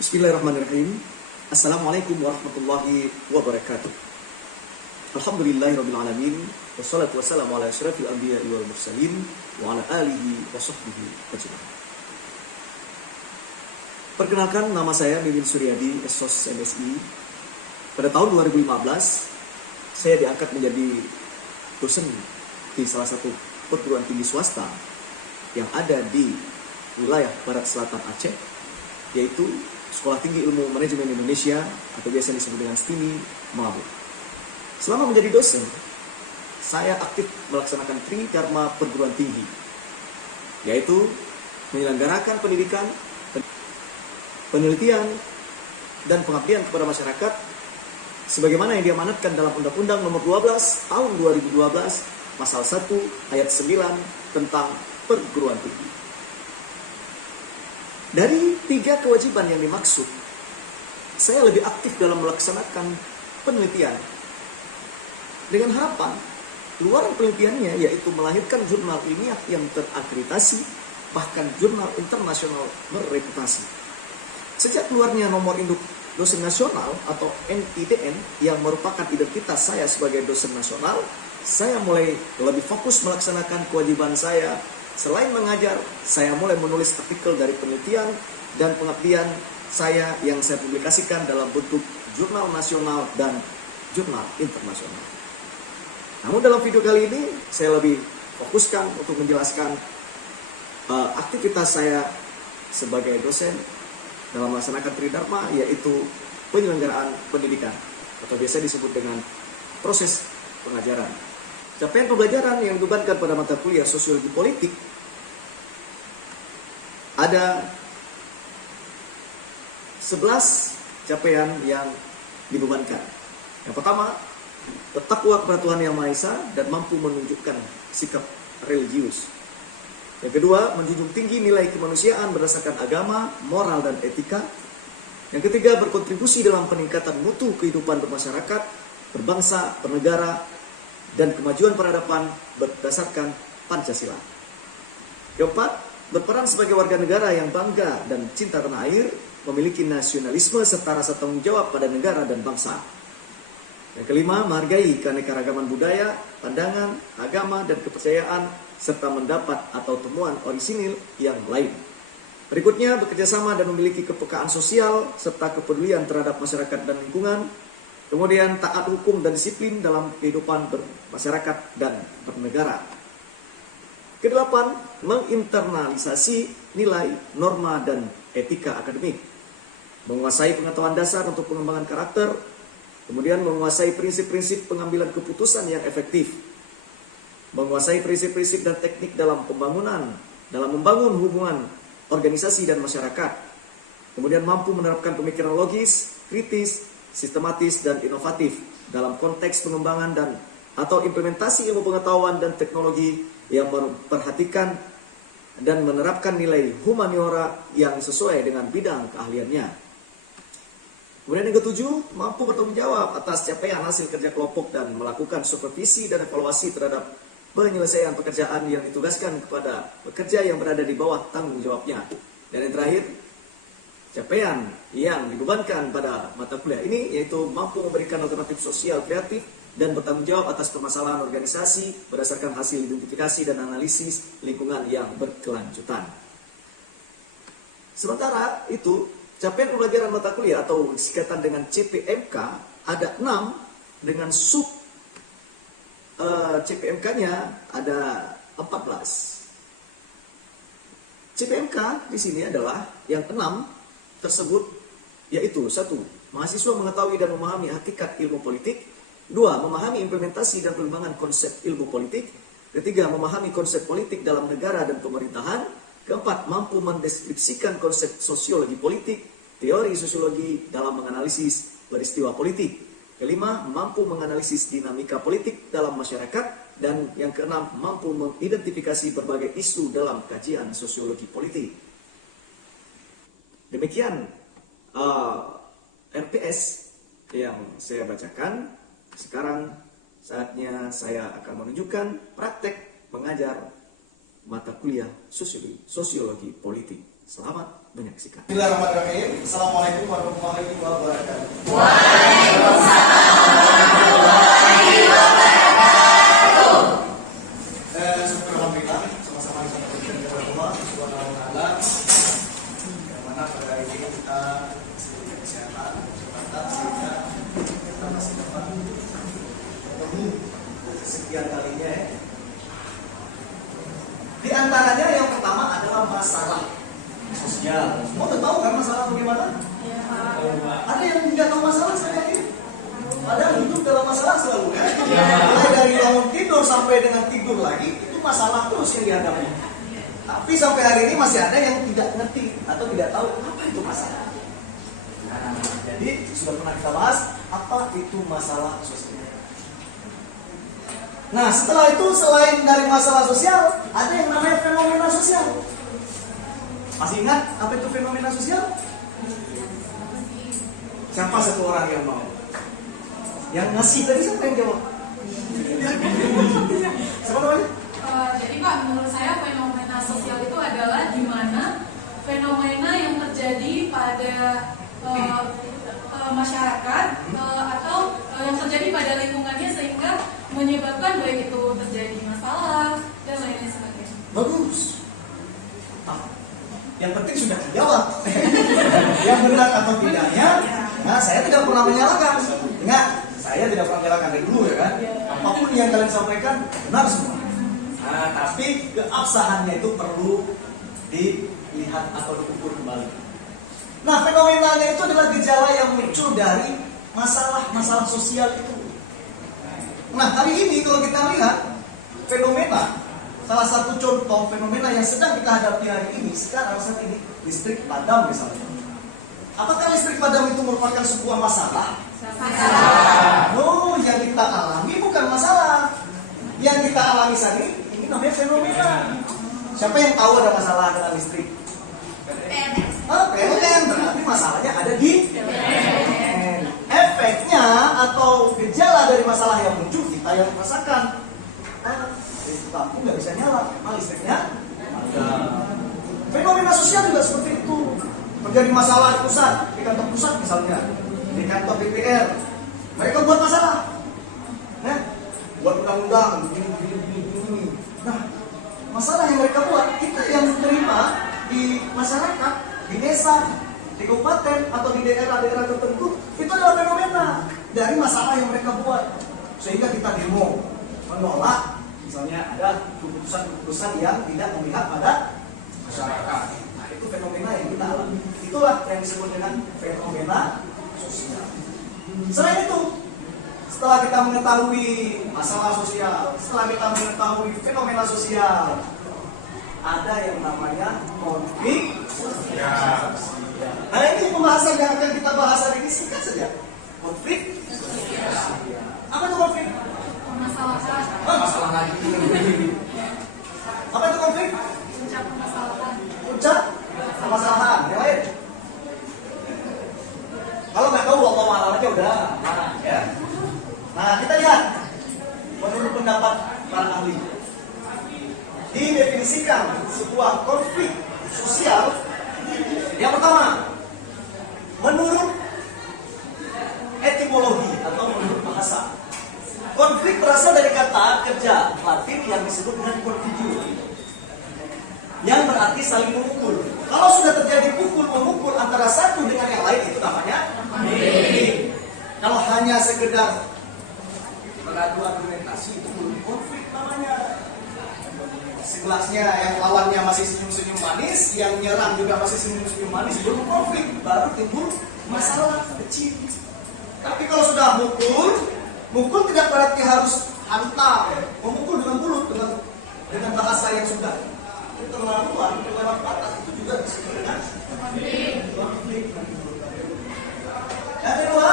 Bismillahirrahmanirrahim. Assalamualaikum warahmatullahi wabarakatuh. Alhamdulillahirabbil alamin. Wassalatu wassalamu ala asyrafil anbiya'i wal mursalin wa ala alihi wa sahbihi ajma'in. Perkenalkan, nama saya Mimin Suryadi, Esos MSI. Pada tahun 2015 saya diangkat menjadi dosen di salah satu perguruan tinggi swasta yang ada di wilayah Barat Selatan Aceh, yaitu Sekolah Tinggi Ilmu Manajemen Indonesia atau biasa disebut dengan STIMI Mabuk. Selama menjadi dosen, saya aktif melaksanakan Tridharma perguruan tinggi, yaitu menyelenggarakan pendidikan, penelitian, dan pengabdian kepada masyarakat sebagaimana yang diamanatkan dalam Undang-Undang Nomor 12 Tahun 2012 Pasal 1 Ayat 9 tentang perguruan tinggi. Dari 3 kewajiban yang dimaksud, saya lebih aktif dalam melaksanakan penelitian dengan harapan keluaran penelitiannya yaitu melahirkan jurnal ilmiah yang terakreditasi, bahkan jurnal internasional berreputasi. Sejak keluarnya nomor induk dosen nasional atau NIDN yang merupakan identitas saya sebagai dosen nasional, saya mulai lebih fokus melaksanakan kewajiban saya. Selain mengajar, saya mulai menulis artikel dari penelitian dan pengabdian saya yang saya publikasikan dalam bentuk jurnal nasional dan jurnal internasional. Namun dalam video kali ini, saya lebih fokuskan untuk menjelaskan aktivitas saya sebagai dosen dalam melaksanakan Tridharma, yaitu penyelenggaraan pendidikan atau biasa disebut dengan proses pengajaran. Capaian pembelajaran yang dibebankan pada mata kuliah Sosiologi Politik ada 11 capaian yang dibebankan. Yang pertama, bertakwa kepada Tuhan Yang Maha Esa dan mampu menunjukkan sikap religius. Yang kedua, menjunjung tinggi nilai kemanusiaan berdasarkan agama, moral, dan etika. Yang ketiga, berkontribusi dalam peningkatan mutu kehidupan bermasyarakat, berbangsa, bernegara, dan kemajuan peradaban berdasarkan Pancasila. Keempat, berperan sebagai warga negara yang bangga dan cinta tanah air, memiliki nasionalisme serta rasa tanggung jawab pada negara dan bangsa. Yang kelima, menghargai keanekaragaman budaya, pandangan, agama, dan kepercayaan, serta mendapat atau temuan orisinil yang lain. Berikutnya, bekerjasama dan memiliki kepekaan sosial, serta kepedulian terhadap masyarakat dan lingkungan. Kemudian taat hukum dan disiplin dalam kehidupan bermasyarakat dan bernegara. Kedelapan, menginternalisasi nilai, norma, dan etika akademik. Menguasai pengetahuan dasar untuk pengembangan karakter. Kemudian menguasai prinsip-prinsip pengambilan keputusan yang efektif. Menguasai prinsip-prinsip dan teknik dalam pembangunan, dalam membangun hubungan organisasi dan masyarakat. Kemudian mampu menerapkan pemikiran logis, kritis, sistematis, dan inovatif dalam konteks pengembangan dan atau implementasi ilmu pengetahuan dan teknologi yang memperhatikan dan menerapkan nilai humaniora yang sesuai dengan bidang keahliannya. Kemudian yang ketujuh, mampu bertanggung jawab atas capaian hasil kerja kelompok dan melakukan supervisi dan evaluasi terhadap penyelesaian pekerjaan yang ditugaskan kepada pekerja yang berada di bawah tanggung jawabnya. Dan yang terakhir, capaian yang dibebankan pada mata kuliah ini yaitu mampu memberikan alternatif sosial kreatif dan bertanggung jawab atas permasalahan organisasi berdasarkan hasil identifikasi dan analisis lingkungan yang berkelanjutan. Sementara itu, capaian pembelajaran mata kuliah atau singkatan dengan CPMK ada 6 dengan sub CPMK-nya ada 14. CPMK di sini adalah yang 6 tersebut, yaitu 1. Mahasiswa mengetahui dan memahami hakikat ilmu politik. 2. Memahami implementasi dan pengembangan konsep ilmu politik. 3. Memahami konsep politik dalam negara dan pemerintahan. 4. Mampu mendeskripsikan konsep sosiologi politik, teori sosiologi dalam menganalisis peristiwa politik. 5. Mampu menganalisis dinamika politik dalam masyarakat. Dan yang ke-6, mampu mengidentifikasi berbagai isu dalam kajian sosiologi politik. Demikian RPS yang saya bacakan. Sekarang saatnya saya akan menunjukkan praktek mengajar mata kuliah sosiologi politik. Selamat menyaksikan. Bismillahirrahmanirrahim. Assalamualaikum warahmatullahi wabarakatuh. Syukur alhamdulillah sama-sama kita bersyukur kepada Allah Subhanahu wa taala yang mana pada hari ini kita diberi kesehatan, kesempatan sehingga kita masih dapat bertemu sekian kalinya ya. Di antaranya yang pertama adalah masalah sosial. Semua udah tahu kan masalah bagaimana? Ya, ada yang tidak tahu masalah saya ini? Padahal hidup dalam masalah selalu kan? Mulai dari bangun tidur sampai dengan tidur lagi, itu masalah terus yang dihadapi. Tapi sampai hari ini masih ada yang tidak ngerti atau tidak tahu apa itu masalah. Nah, jadi sudah pernah kita bahas apa itu masalah sosial. Nah, setelah itu selain dari masalah sosial, ada yang namanya fenomena sosial. Masih ingat apa itu fenomena sosial? Siapa satu orang yang mau? Yang ngasih tadi siapa yang jawab? Siapa namanya? Jadi Pak, menurut saya fenomena sosial itu adalah di mana fenomena yang terjadi pada masyarakat atau yang terjadi pada lingkungannya sehingga menyebabkan baik itu terjadi masalah dan lain-lain sebagainya. Bagus. Yang penting sudah dijawab. Yang benar atau tidaknya, nah saya tidak pernah menyalahkan. Ingat, saya tidak pernah menyalahkan dari dulu ya kan. Apapun yang kalian sampaikan benar semua. Nah, tapi keabsahannya itu perlu dilihat atau diukur kembali. Nah, fenomenanya itu adalah gejala yang muncul dari masalah-masalah sosial itu. Nah, hari ini kalau kita lihat fenomena, salah satu contoh fenomena yang sedang kita hadapi hari ini sekarang saat ini, listrik padam misalnya. Apakah listrik padam itu merupakan sebuah masalah? Masalah. No, yang kita alami bukan masalah. Yang kita alami saat ini namanya fenomena. Siapa yang tahu ada masalah dengan listrik? PLN, berarti masalahnya ada di PLN. Efeknya atau gejala dari masalah yang muncul kita yang merasakan. Lampu nggak bisa nyala, listriknya ada. Fenomena sosial juga seperti itu. Terjadi masalah di pusat, di kantor pusat misalnya, di kantor DPR, mereka buat masalah, buat undang-undang, begini. Nah, masalah yang mereka buat, kita yang menerima di masyarakat, di desa, di kabupaten atau di daerah-daerah tertentu, itu adalah fenomena dari masalah yang mereka buat, sehingga kita demo menolak. Misalnya ada keputusan-keputusan yang tidak memihak pada masyarakat. Nah, itu fenomena yang kita alami. Itulah yang disebut dengan fenomena sosial. Selain itu, setelah kita mengetahui masalah sosial, setelah kita mengetahui fenomena sosial, ada yang namanya konflik sosial. Nah, ini pembahasan yang akan kita bahas hari ini, singkat saja. Konflik sosial. Apa itu konflik? Permasalahan. Masalah lagi. Apa itu konflik? Puncak permasalahan. Puncak permasalahan. Yang lain? Kalau nggak tahu Allah malam aja udah. Nah, ya. Nah, kita lihat menurut pendapat para ahli. Didefinisikan sebuah konflik sosial. Yang pertama, menurut etimologi atau menurut bahasa, konflik berasal dari kata kerja Latin yang disebut dengan confidio, yang berarti saling memukul. Kalau sudah terjadi pukul-memukul antara satu dengan yang lain, itu namanya konflik. Kalau hanya sekedar beradu argumentasi, itu belum konflik namanya. Segelasnya yang lawannya masih senyum-senyum manis, yang nyerang juga masih senyum-senyum manis, belum konflik, baru timbul masalah kecil. Tapi kalau sudah mukul tidak berarti harus hantam, memukul dengan mulut, dengan bahasa yang sudah keterlaluan, lewat batas, itu juga disebut dengan konflik. Yang kedua,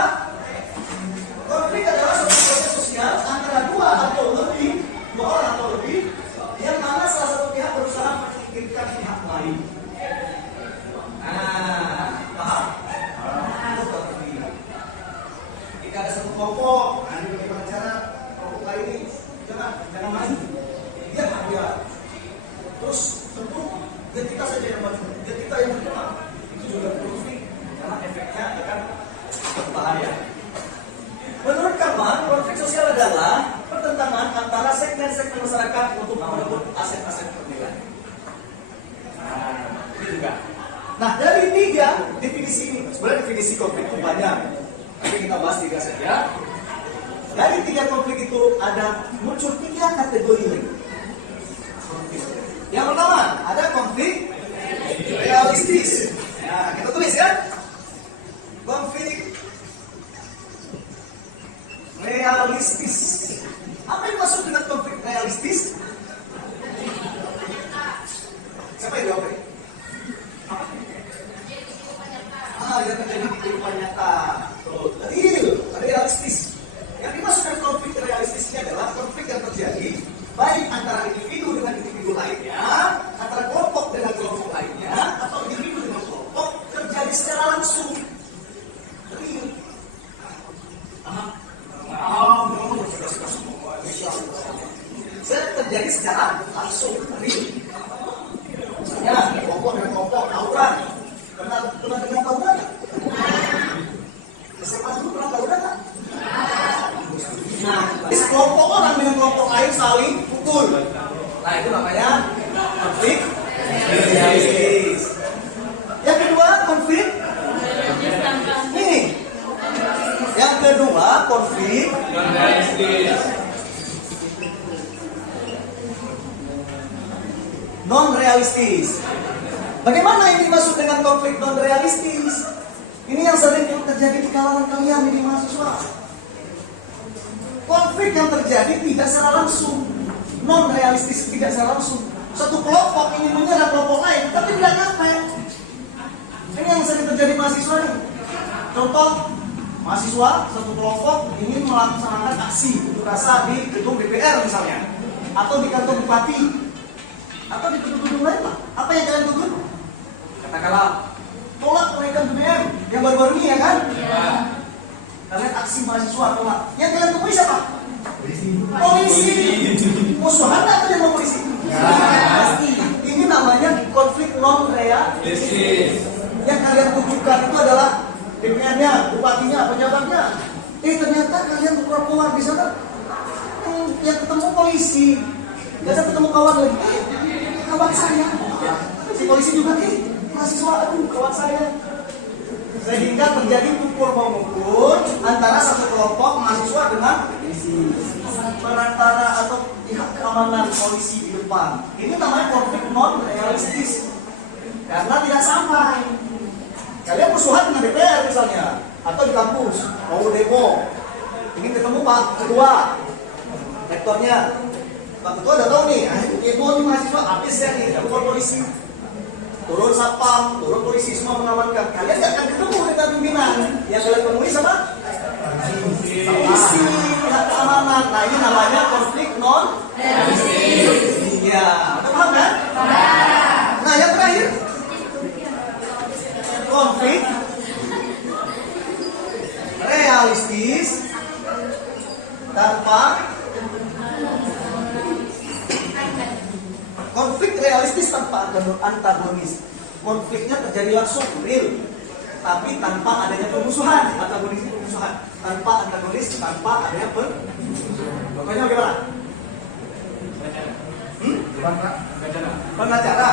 konflik adalah suatu proses sosial antara dua orang atau lebih, yang mana salah satu pihak berusaha menyingkirkan pihak lain. Nah, paham? Jika ada satu kelompok, nanti bagaimana cara kelompok lain ini jangan maju, dia. Terus tentu dia kita saja yang maju, dia kita yang adalah pertentangan antara segmen-segmen masyarakat untuk merebut aset-aset bernilai. Ini juga. Nah, dari 3 definisi ini, sebenarnya definisi konflik itu banyak. Tapi kita bahas 3 saja. Dari 3 konflik itu ada muncul 3 kategori lagi. Yang pertama, ada konflik realistis. Nah, kita tulis ya. Konflik realistis. Apa yang dimaksud dengan konflik realistis? Siapa yang jawab? Yang terjadi di kehidupan nyata. Real, realistis. Yang dimaksud dengan konflik realistis ini adalah konflik yang terjadi baik antara individu dengan individu lainnya, antara kelompok dengan kelompok lainnya, atau individu dengan kelompok terjadi secara langsung. Real. Terjadi secara langsung, real. Misalnya kelompok dengan kelompok tawuran. Pernah dengar tawuran nggak? SMA dulu pernah tawuran nggak? Nah, sekelompok orang dengan kelompok lain saling pukul. Nah, itu namanya konflik realistis. Yang kedua, konflik ini. Yang kedua, konflik non-realistis. Bagaimana ini masuk dengan konflik non-realistis? Ini yang sering terjadi di kalangan kalian di mahasiswa. Konflik yang terjadi tidak secara langsung, non-realistis, tidak secara langsung. Satu kelompok ingin menyerang kelompok lain, tapi tidak nyampe. Ini yang sering terjadi mahasiswa nih. Contoh, mahasiswa satu kelompok ingin melaksanakan aksi unjuk rasa di gedung DPR misalnya, atau di kantor bupati, atau di gedung-gedung lain lah. Apa yang kalian tunggu? Katakanlah tolak kenaikan BBM yang baru-baru ini ya kan? Iya. Kalian aksi mahasiswa tolak. Yang kalian temui siapa? Polisi. Musuhan atau yang mau polisi? Ya. Ini namanya konflik non realistis. Yang kalian tunjukkan itu adalah DPR-nya, bupatinya, pejabatnya. Ternyata kalian keluar di sana yang ketemu polisi. Gak ada ketemu kawan lagi. Kawan saya. Si polisi juga mahasiswa, aduh kawan saya. Sehingga terjadi pukul-memukul antara satu kelompok mahasiswa dengan perantara atau pihak keamanan polisi di depan. Ini namanya konflik non realistis. Karena tidak sampai. Kalian musuhan dengan DPR misalnya, atau di kampus mau demo, ingin ketemu Pak Ketua, rektornya. Pak Ketua udah tahu nih, demo nih mahasiswa habis ya nih, keluar polisi. Turun satpam, turun polisi semua mengamankan. Kalian gak akan ketemu dengan pimpinan. Yang kalian temui sama polisi, pihak keamanan. Nah ini namanya konflik non realistis. Iya, paham kan? Nah yang terakhir, konflik realistis tanpa antagonis. Konfliknya terjadi langsung, real, tapi tanpa adanya permusuhan. Antagonis itu permusuhan. Tanpa antagonis, tanpa adanya Pokoknya bagaimana? Pengacara.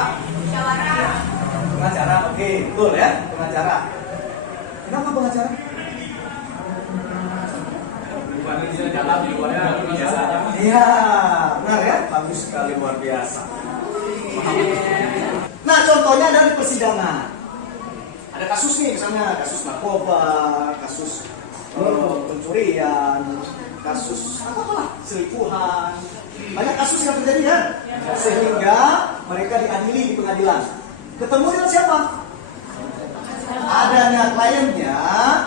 Pengacara, oke, betul ya, pengacara. Kenapa pengacara? Iya, benar ya, bagus sekali, luar biasa. Nah, contohnya dari persidangan. Ada kasus nih, misalnya kasus narkoba, kasus pencurian, kasus apa selingkuhan. Banyak kasus yang terjadi kan? Sehingga mereka diadili di pengadilan. Ketemu dengan siapa? Adanya kliennya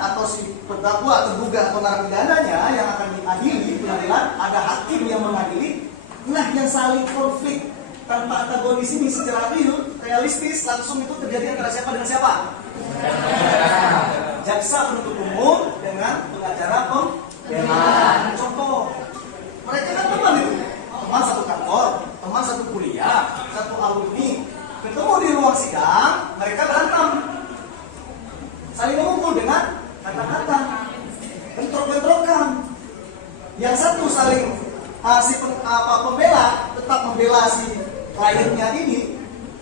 atau si terdakwa, terduga atau narapidana-nya yang akan diadili di pengadilan, ada hakim yang mengadili. Nah, yang saling konflik tanpa antagonis ini secara realistis langsung itu terjadi antara siapa dengan siapa? Jaksa penuntut umum dengan pengacara pembela. Contoh, mereka kan teman itu, teman satu kantor, teman satu kuliah, satu alumni. Ketemu di ruang sidang, mereka berantem, saling memukul dengan kata-kata, bentrok-bentrokan. Yang satu saling pembela tetap membela si kliennya ini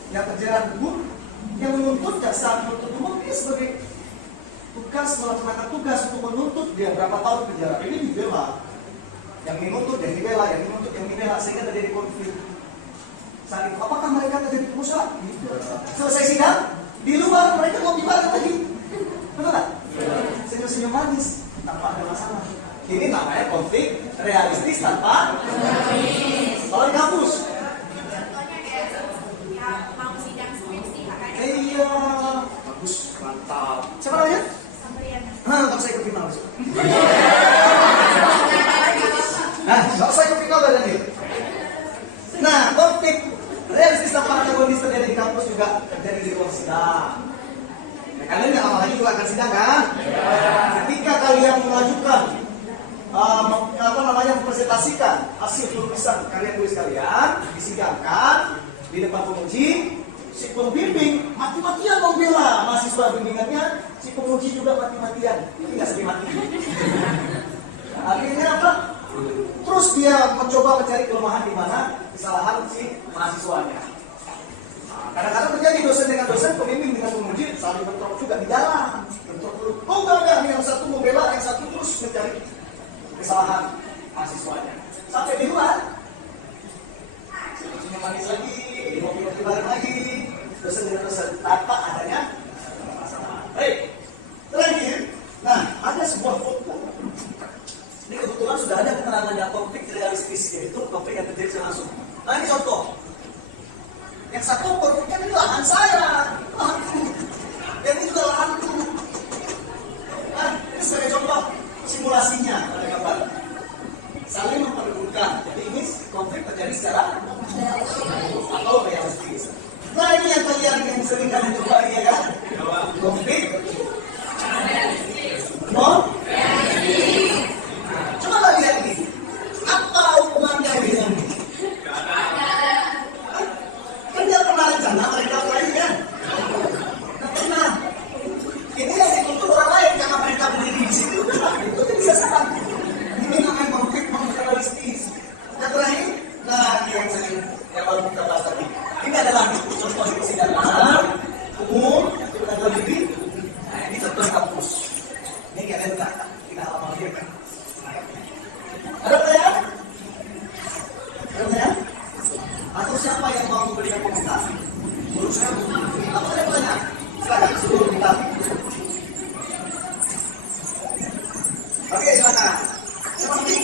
yang terjerat hukum, yang menuntut jaksa penuntut umum ini sebagai tugas melaksanakan tugas untuk menuntut dia berapa tahun penjara. Ini dibela, yang menuntut yang dibela, yang menuntut yang dibela, sehingga terjadi konflik. Saat itu, apakah mereka terjadi pengusaha? Selesai sidang, di luar mereka mau gimana lagi? Betul tak? Senyum-senyum manis tanpa ada masalah. Ini namanya konflik realistis tanpa kalau di kampus. Contohnya kayak ya mau sidang skripsi makanya Iya, bagus, mantap. Siapa namanya? Sambriana. Nggak usah ikut final. Nggak usah ikut final dari ini. Nah, konflik realistis tanpa antagonis terjadi di kampus juga terjadi di ruang sidang. Nah, kalian nggak lama lagi juga akan sidang kan? Ketika kalian mengajukan mempresentasikan hasil tulisan karya tulis kalian disidangkan di depan penguji, si pembimbing mati-matian membela mahasiswa bimbingannya, si penguji juga mati-matian, ini nggak sedih mati. Akhirnya apa? Terus dia mencoba mencari kelemahan di mana kesalahan si mahasiswanya. Kadang-kadang terjadi dosen dengan dosen, pembimbing dengan penguji saling bentrok juga di dalam. Bentrok dulu. Oh enggak, yang satu membela, yang satu terus mencari kesalahan mahasiswanya. Sampai di luar, senyum manis lagi, ngopi-ngopi bareng lagi, dosen dengan dosen tanpa adanya masalah. Baik, terakhir, nah ada sebuah foto. Ini kebetulan sudah ada keterangannya konflik realistis, yaitu konflik yang terjadi langsung. Nah ini contoh. Yang satu konfliknya ini lahan saya, yang ini juga lahanku. Nah, ini sebagai contoh simulasinya pada gambar. Saling memperebutkan. Jadi ini konflik terjadi secara atau realistis. Nah ini yang kalian yang sering kalian coba ya kan? Konflik coba lah lihat ini. Apa hubungannya dengan ini? Kan dia pernah rencana mereka lain kan? Nggak pernah. Ini yang dituntut orang lain karena mereka berdiri di situ. Itu bisa salah. Ini namanya konflik realistis. Yang terakhir, nah ini yang baru kita bahas tadi. Ini adalah contoh di persidangan umum pengaduan diri. Nah ini contoh kampus. Ini kalian buka. Kita lama lagi kan. Ada pertanyaan? Ada pertanyaan? Atau siapa yang mau memberikan komentar? Menurut saya, apa ada pertanyaan? Silakan sebelum kita. Oke, silakan. Yang penting